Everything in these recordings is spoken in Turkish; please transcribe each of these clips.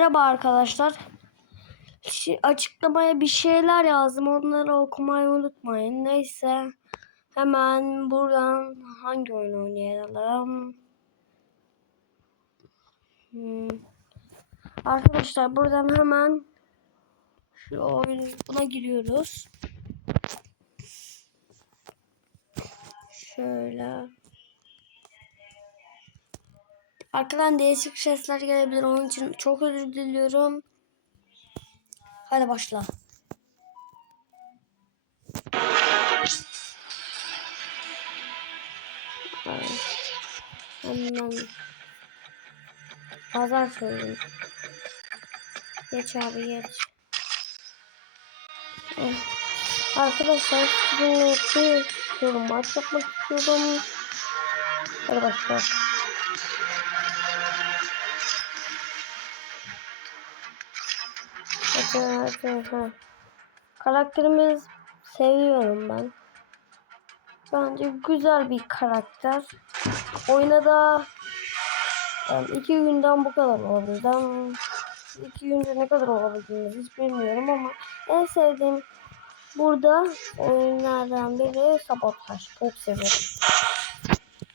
Merhaba arkadaşlar. Açıklamaya bir şeyler yazdım. Onları okumayı unutmayın. Neyse. Hemen buradan hangi oyun oynayalım? Hmm. Arkadaşlar buradan hemen şu oyun buna giriyoruz. Şöyle. Arkadan değişik sesler gelebilir. Onun için çok özür diliyorum. Hadi başla. Hemen pazar söyleyeyim. Geç abi geç. Eh. Arkadaşlar sizinle bir yorum yapmak istiyorum. Hadi başla. Hadi. Karakterimiz seviyorum ben. Bence güzel bir karakter. Oyuna da yani iki günden bu kadar olabilir. Ben iki günde ne kadar olabildiğini hiç bilmiyorum ama en sevdiğim burada oyunlardan biri sabotaj. Çok seviyorum.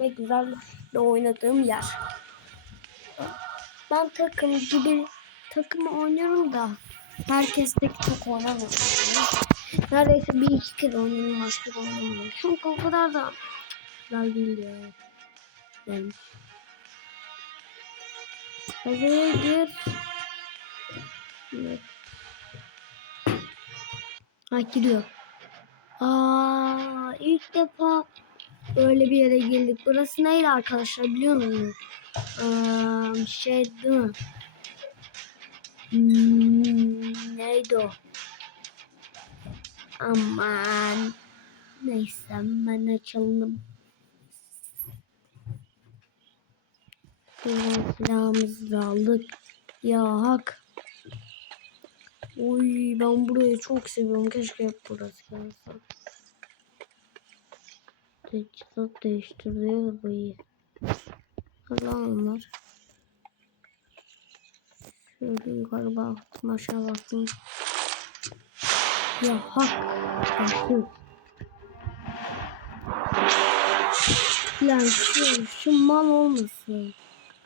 Ve güzel de oynadığım yer. Ben takım gibi takımı oynuyorum da herkes tek çok oynamıyor. Neredeyse bir iki kere oynadım başka oynamıyorum. Çünkü o kadar da güzel değil ya. Yani. Hadi gir. Evet. Ha gidiyor. Aa ilk defa öyle bir yere geldik. Burası neydi arkadaşlar biliyor musunuz? Ee, şey değil mi? Hmm, neydi o? Aman. Neyse ben açalım. Silahımızı aldık. Ya hak. Oy ben burayı çok seviyorum. Keşke hep burası gelse. Teçhizat değiştiriyor bu iyi. Hadi onlar. Şöyle yukarı baktım aşağı baktım. Ya hak. Lan şu, şu mal olmasın.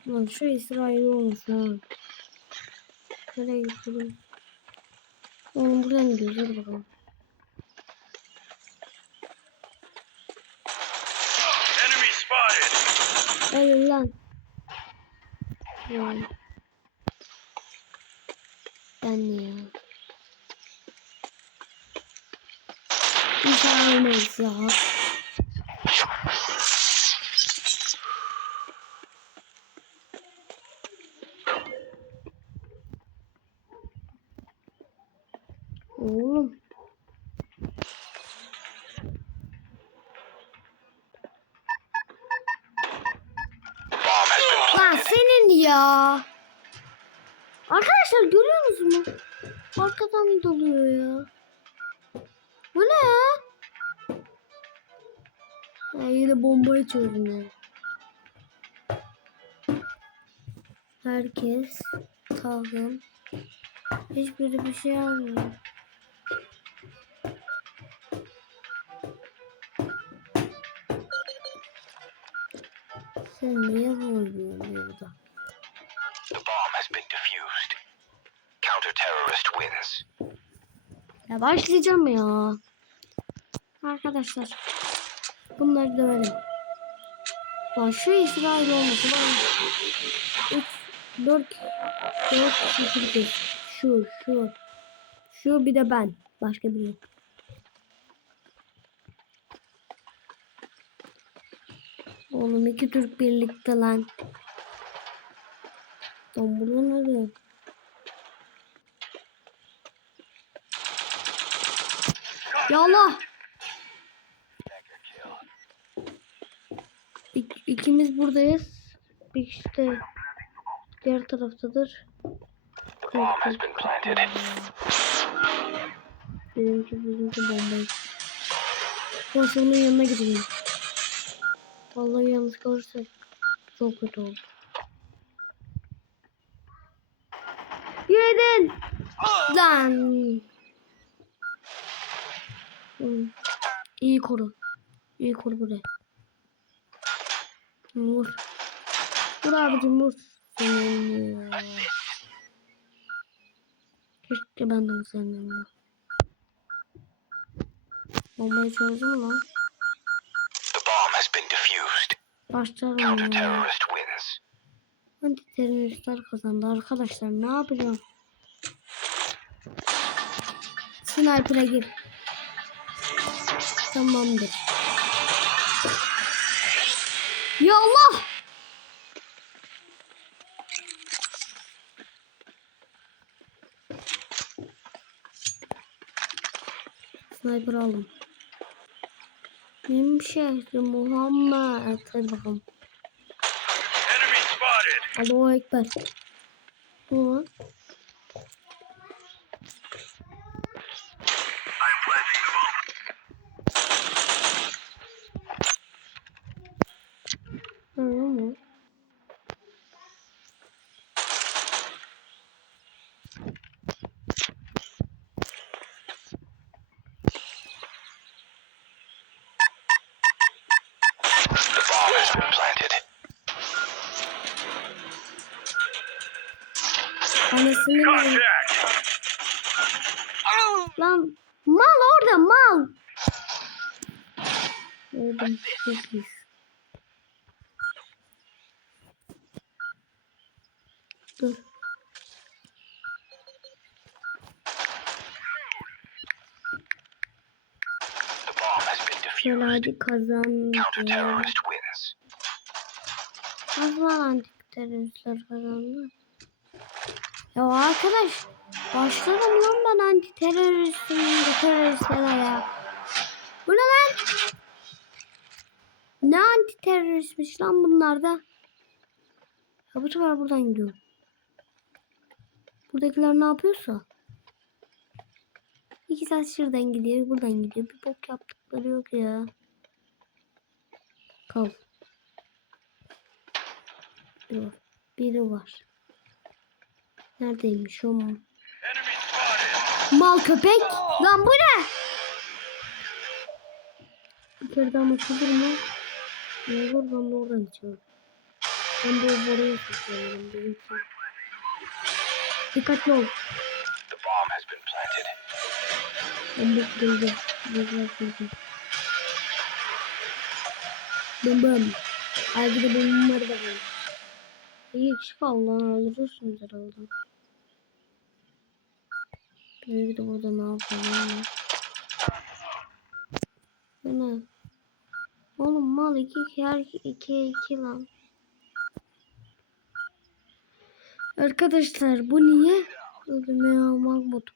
Lan şu İsrail olmasın. Nereye gidiyorum? Oğlum buradan gidiyoruz hadi bakalım. Enemy spotted. Hayır lan. Ya. Ben ya. İnşallah ölmeyiz ya. Musunuz? Arkadan doluyor ya. Bu ne ya? Ya yine bombayı çözdüm ya. Herkes takım. Hiçbiri bir şey almıyor. Sen niye vuruyorsun burada? The bomb has been defused. Counter-terrorist wins. Ya başlayacağım ya. Arkadaşlar. Bunları dövelim. Lan şu İsrail olması var. 3, 4, 4 kişi kız. Şu, şu. Şu bir de ben. Başka biri yok. Oğlum iki Türk birlikte lan. Lan burada nerede? Yallah. İk, ikimiz buradayız. Bir kişi de diğer taraftadır. Benimki bizimki bombayı. Neyse onun yanına gidelim. Vallahi yalnız kalırsak çok kötü olur. Yedin. Lan. Oğlum, İyi koru. İyi koru buraya. Vur. Vur abicim vur. Senin ya. Keşke ben de olsaydım yanımda. Bombayı çözdü mü lan? Başlarım ya. Anti teröristler kazandı arkadaşlar. Ne yapacağım? Sniper'a gir. Tamamdır. Ya Allah! Sniper aldım. Benim şehri Muhammed. Hadi bakalım. Allahu Ekber. Bu Contact. Lan mal orada mal. Öldüm. Çok iyi. Dur. Şöyle hadi kazandı. Counter-terrorist wins. Nasıl antik teröristler kazandı? Ya arkadaş başlarım lan ben anti teröristim teröristlere ya. Bu ne lan? Ne anti teröristmiş lan bunlar da? Ya bu sefer buradan gidiyor. Buradakiler ne yapıyorsa. İki saat şuradan gidiyor, buradan gidiyor. Bir bok yaptıkları yok ya. Kal. Var. Biri var. Neredeymiş o mal? Mal köpek. Lan bu ne? Maç olur mu? Ne olur ben de oradan geçiyorum. Ben de oraya tutuyorum. Benimki. Dikkatli ol. Has been planted. Ben de kırıldım. Biraz kırıldım. Bım bım. Ay bir de benim var. İyi kişi falan alıyorsunuz herhalde. Bir de burada ne yapalım? Bu ne? Oğlum mal iki her iki iki lan. Arkadaşlar bu niye? Öldürmeye almak modu.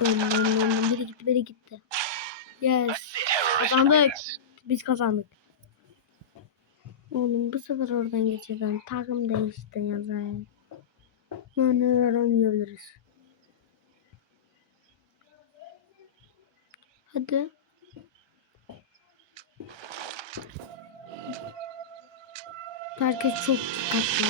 Bum bum bum. Biri gitti biri gitti. Yes. Kazandık. Biz kazandık. Oğlum bu sefer oradan geçeceğim. Takım değişti yazayım. Yani her an yiyebiliriz. Hadi. Herkes çok dikkatli.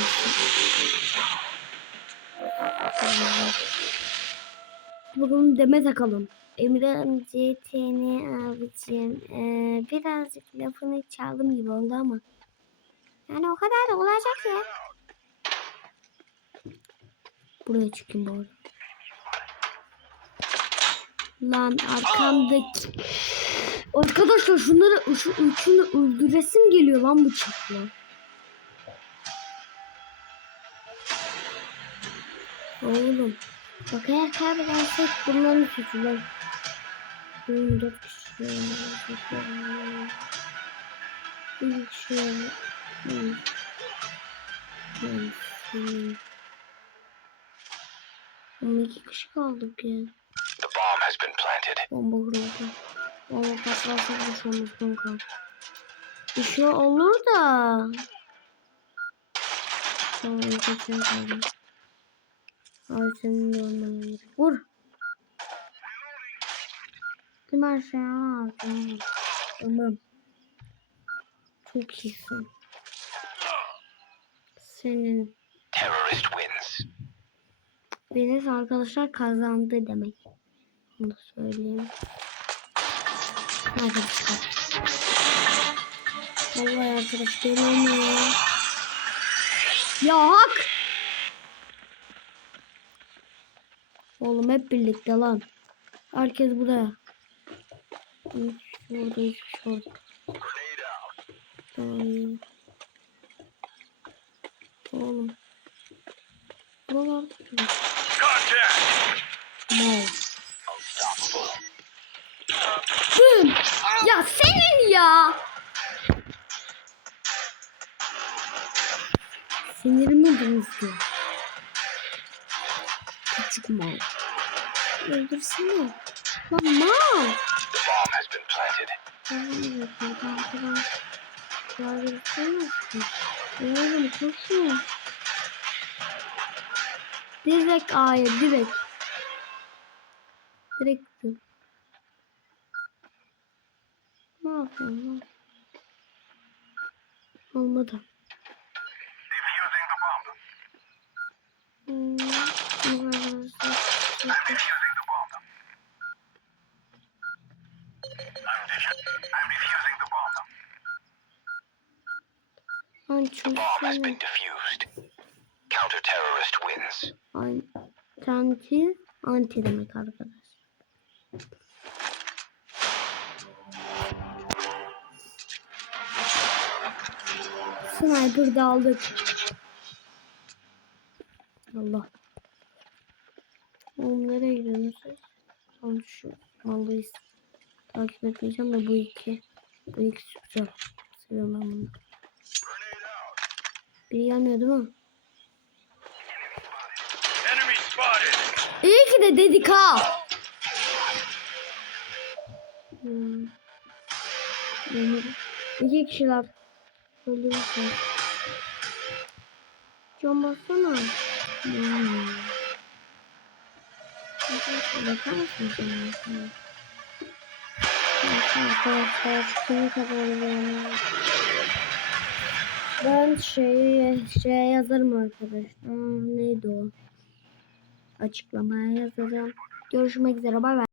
Bakalım deme takalım. Emre Teni abicim. Ee, birazcık lafını çaldım gibi oldu ama. Yani o kadar da olacak ya. Buraya çıkayım bari. Lan arkamdaki... Arkadaşlar şunları şu üçünü öldüresim geliyor lan bıçakla. Oğlum. Bak eğer kaybedersek bunların suçu lan. 24 kişi. 24 kişi. 24 kişi. 12 kişi kaldık ya. The bomb has been planted. Bomba kuruldu. Bomba patlarsa bir şey olmaz kanka. Bir şey olur da. Tamam öldü sen kaldın. Abi senin de olman gerek. Vur. Kim aşağı? Tamam. Çok iyisin. Senin. Terrorist win. Deniz arkadaşlar kazandı demek. Bunu söyleyeyim. Arkadaşlar. Vallahi arkadaş benim ya. Ya hak. Oğlum hep birlikte lan. Herkes buraya. Hiç şurada hiç şurada. Tamam. Oğlum. Buralarda. Bım! Ya senin ya. Sinirimi bozdu. Küçük mal. Öldürsene. Lan mal. Oğlum buradan falan. Direkt A'ya direkt. Direkt. dur. Ne yapıyorsun lan? Olmadı. Hmm. I'm, defused. Counter-terrorist wins. Anti, anti demek arkadaş. Sniper de aldık. Allah. Oğlum nereye gidiyorsunuz? Tamam şu malıyız. Takip etmeyeceğim de bu iki. Bu ikisi güzel. Seviyorum ben bunu. Biri gelmiyor değil mi? Enemy spotted. İyi ki de dedik ha. İki kişiler. Öldürürsen. Can bassana. Hmm. Bakar mısın sen? Neyse Arkadaşlar kimi kazanacağım? Ben şeye, şeye yazarım arkadaşlar. Neydi o? Açıklamaya yazacağım. Görüşmek üzere. Bay bay.